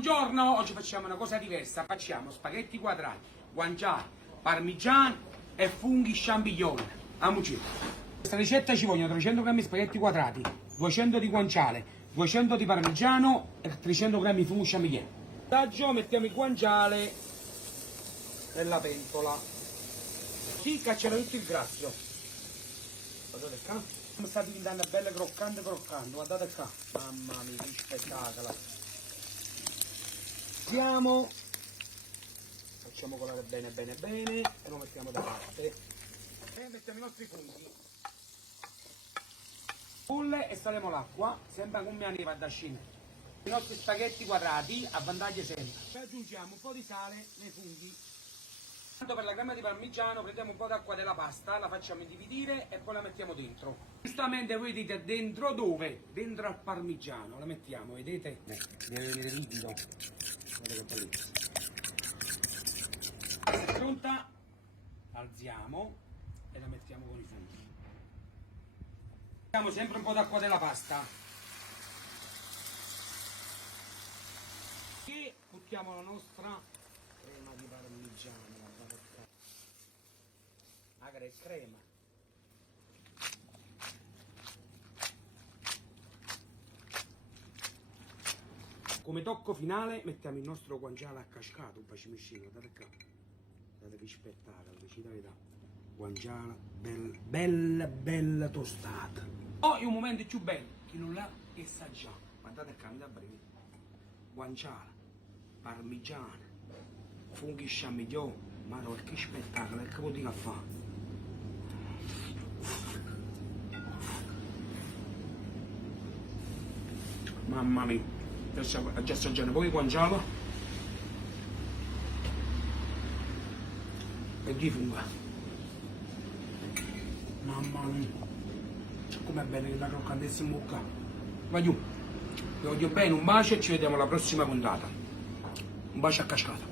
buongiorno, oggi facciamo una cosa diversa, facciamo spaghetti quadrati, guanciale, parmigiano e funghi champignoni. Amuci. Questa ricetta ci vogliono 300 g di spaghetti quadrati, 200 di guanciale, 200 di parmigiano e 300 g di funghi champignoni. Assaggio mettiamo il guanciale nella pentola, così caccerà tutto il grasso. Guardate qua, sta diventando bella croccante, guardate qua, mamma mia che spettacolo. Facciamo colare bene e lo mettiamo da parte e mettiamo i nostri funghi, pulle e saliamo l'acqua sempre con mia neve da scina. I nostri spaghetti quadrati a vantaggio sempre. Poi aggiungiamo un po' di sale nei funghi. Tanto per la crema di parmigiano prendiamo un po' d'acqua della pasta, la facciamo dividere e poi la mettiamo dentro. Giustamente voi dite dentro dove? Dentro al parmigiano la mettiamo, vedete? Deve venire liquido. Guardate che bellissimo. È pronta, alziamo e la mettiamo con i funghi. Mettiamo sempre un po' d'acqua della pasta e buttiamo la nostra crema di parmigiano, guardate qua, agra e crema. Come tocco finale mettiamo il nostro guanciale a cascata, un bacimicino, guardate qua, guardate che spettacolo, ci dà guanciale bella tostata. Poi un momento più bello, chi non l'ha che assaggiamo, guardate qua, mi dà breve, guanciale, parmigiano, funghi champignoni, ma che spettacolo, che vuol dire a fare? Mamma mia! Adesso assaggiamo poi guanciale e di funga. Mamma mia, com'è bene che la croccantezza in bocca. Vai giù, vi voglio bene, un bacio e ci vediamo alla prossima puntata. Un bacio a cascata.